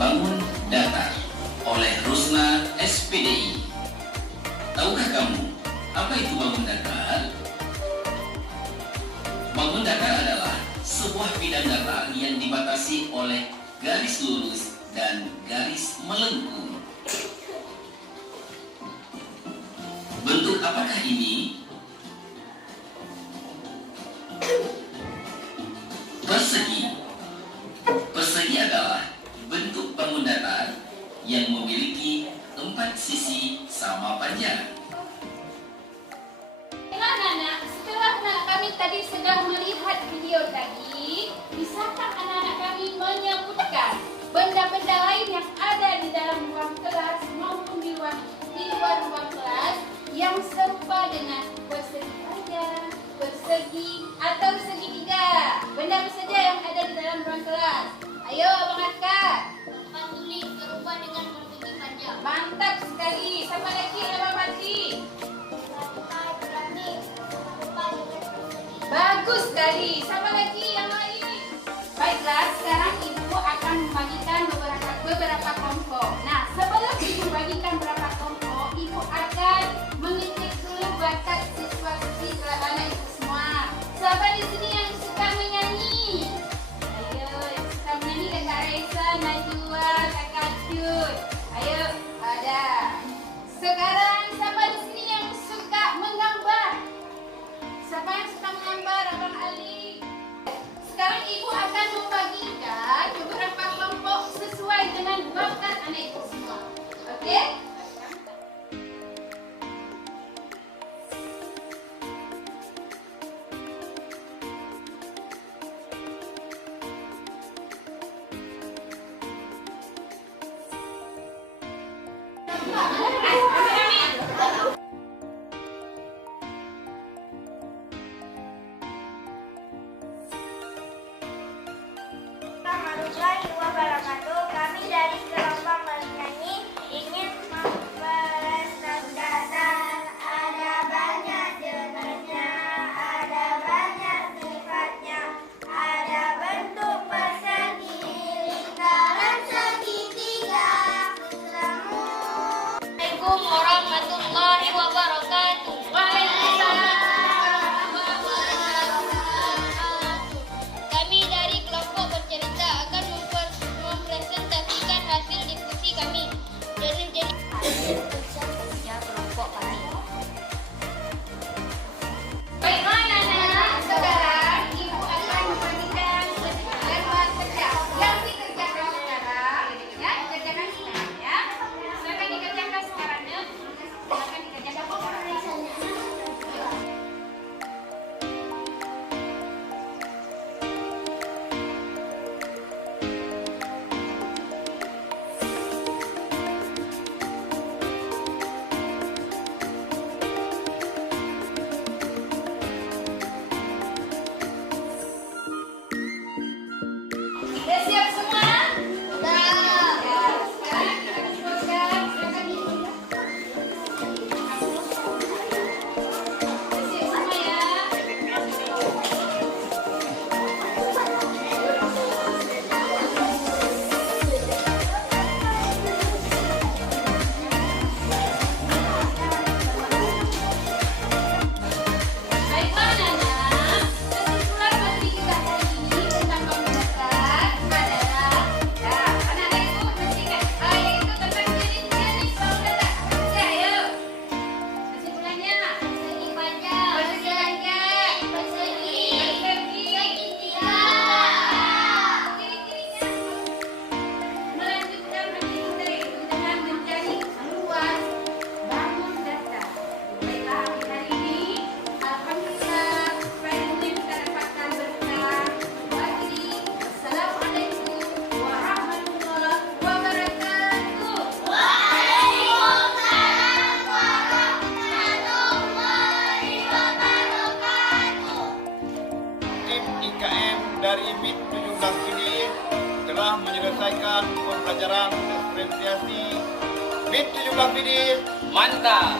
Bangun Datar oleh Rusna SPDI. Tahukah kamu apa itu bangun datar? Bangun datar adalah sebuah bidang datar yang dibatasi oleh garis lurus dan garis melengkung. Bentuk apakah ini? Persegi. Persegi adalah bentuk bangun datar yang memiliki 4 sisi sama panjang. Anak-anak, setelah anak kami tadi sedang melihat video tadi, bisakah anak-anak kami menyebutkan benda-benda lain yang ada di dalam ruang kelas maupun di luar ruang kelas yang serupa dengan persegi panjang, persegi atau segitiga? Benda apa saja yang ada di dalam ruang kelas? Ayo Abang Atka. Tempat tulis serupa dengan persegi panjang. Mantap sekali. Siapa lagi Abang Fatih? Lantai piramid serupa dengan persegi. Bagus sekali. Siapa lagi yang lain? Baiklah, sekarang Ibu akan membagikan beberapa kelompok. Nah, sebelum Ibu bagikan beberapa kelompok, Ibu akan mengecek dulu bakat siswa-siswi anak Ibu semua. Siapa di sini yang suka menyanyi? Ayo, yang suka menyanyi Kakak Raisa, Najwa, Kakak Jud. Ayo, ada. Sekarang siapa di sini yang suka menggambar? Siapa yang suka menggambar? Abang Ali. Sekarang Ibu akan membagikan beberapa kelompok sesuai dengan bakat anak Ibu semua. Oke? Warahmatullahi wabarakatuh. Kami dari kelompok menyanyi ingin mempresentasikan ada banyak jenisnya, ada banyak sifatnya, ada bentuk persegi, lingkaran segitiga. Assalamualaikum warahmatullahi wabarakatuh. Kami dari kelompok bercerita akan mempresentasikan hasil diskusi kami. Jenis-jenis kelompok kami. Baiklah anak-anak, sekarang Ibu akan membagikan lembar kerja yang dikerjakan sekarang. Ya, dikerjakan sekarang ya. Silakan dikerjakan sekarang ya. Silakan dikerjakan sekarang. Sudah siap semua? Sudah. Ya, sekarang kita kumpulkan. Silakan ditunjuk. Sudah siap semua ya? Baiklah anak-anak, kesimpulan materi kita hari ini tentang bangun datar adalah anak-anak Ibu masih ingat yaitu tentang jenis-jenis bangun datar. Apa saja? Ayo. Kesimpulannya persegi panjang, persegi panjang, persegi segitiga. Ciri-cirinya melanjutkan materi kita yaitu dengan mencari luas bangun datar. Baiklah, hari ini alhamdulillah pelajaran kita dapatkan berkah. Wassalamualaikum warahmatullahi wabarakatuh. Waalaikumsalam warahmatullahi wabarakatuh. Tim IKM dari MIT 17 ini telah menyelesaikan pembelajaran diferensiasi MIT 17 ini. Mantap!